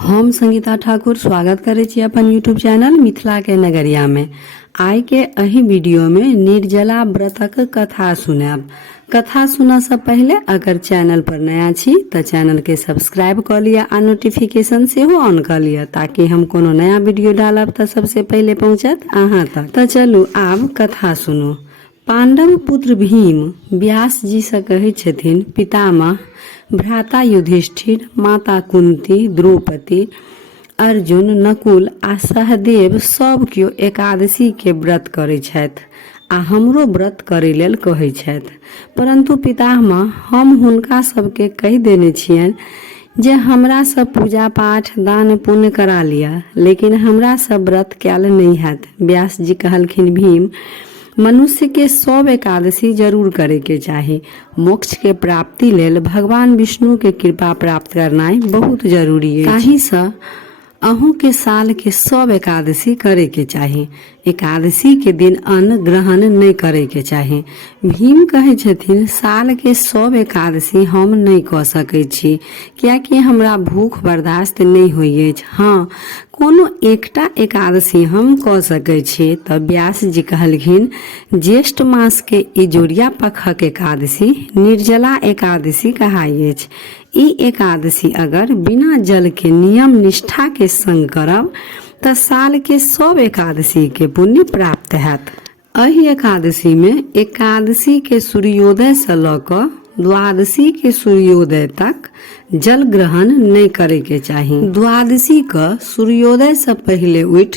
हम संगीता ठाकुर स्वागत करे छी अपन यूट्यूब चैनल मिथिला के नगरिया में। आइ के एही वीडियो में निर्जला व्रतक कथा सुनाब। कथा सुना से पहले अगर चैनल पर नया छी तो चैनल के सब्सक्राइब कर लिया आ नोटिफिकेशन से हो ऑन कर लिया ताकि हम कोनो नया वीडियो डालब तो सबसे पहले पहुंचत अहाँ तक। तो चलू आब कथा सुनो। पांडव पुत्र भीम व्यास जी से कहे छथिन, पितामह भ्राता युधिष्ठिर, माता कुंती, द्रौपदी, अर्जुन, नकुल आ सहदेव सब केओ एकादशी के व्रत करे छथि आ हमरो व्रत करे लेल कहै छथि। परंतु पितामह हम हुनका सबके कहि देने छियनि जे हमरा सब पूजा पाठ दान पुण्य करा लिया, लेकिन हमरा सब व्रत कैल नहीं हैत। व्यास जी कहलखिन, भीम मनुष्य के सब एकादशी जरूर करे के चाही। मोक्ष के प्राप्ति लेल भगवान विष्णु के कृपा प्राप्त करना बहुत जरूरी है। ताहि से अहूँ के साल के सब एकादशी करे के चाही। एकादशी के दिन अन्न ग्रहण नहीं करे के चाही। भीम कहे छथिन, साल के सब एकादशी हम नहीं क सकै छी कियाकि हमरा भूख बर्दाश्त नहीं होइए। हाँ, कोनो एकटा एकादशी हम क सकै छी। तब व्यास जी कहलखिन, ज्येष्ठ मास के इजोरिया पखक एकादशी निर्जला एकादशी कहाइ अछि। ई एकादशी अगर बिना जल के नियम निष्ठा के संग करब त साल के सब एकादशी के पुण्य प्राप्त हैत। एहि एकादशी में एकादशी के सूर्योदय से ल क द्वादशी के सूर्योदय तक जल ग्रहण नहीं करे के चाही। द्वादशी का सूर्योदय से पहले उठ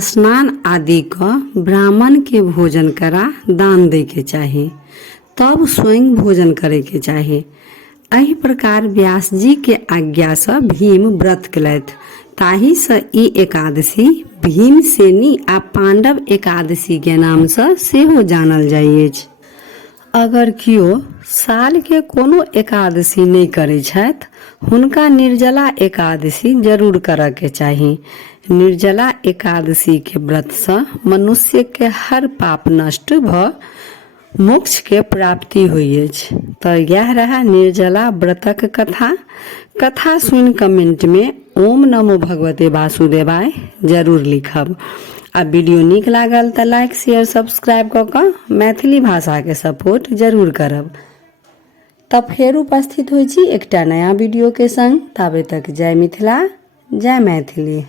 स्नान आदि का ब्राह्मण के भोजन करा दान दे के चाही, तब स्वयं भोजन करे के चाही। एहि प्रकार व्यास जी के आज्ञा से भीम व्रत केलथि। ताहि से ई एकादशी भीमसेनी आ पांडव एकादशी के नाम से सेहो जानल जाइ अछि। अगर कियो साल के कोनो एकादशी नहीं करे छथि, हुनका निर्जला एकादशी जरूर करऽ के चाही। निर्जला एकादशी के व्रत से मनुष्य के हर पाप नष्ट भ मोक्ष के प्राप्ति होइ अछि। तो यह रहा निर्जला व्रतक कथा। कथा सुन कमेंट में ओम नमो भगवते वासुदेवाय जरूर लिखब। आ वीडियो नीक लागल तो लाइक शेयर सब्सक्राइब क के मैथिली भाषा के सपोर्ट जरूर करब। तब फेर उपस्थित होइ छी एकटा नया वीडियो के संग। ताबे तक जय मिथिला, जय मैथिली।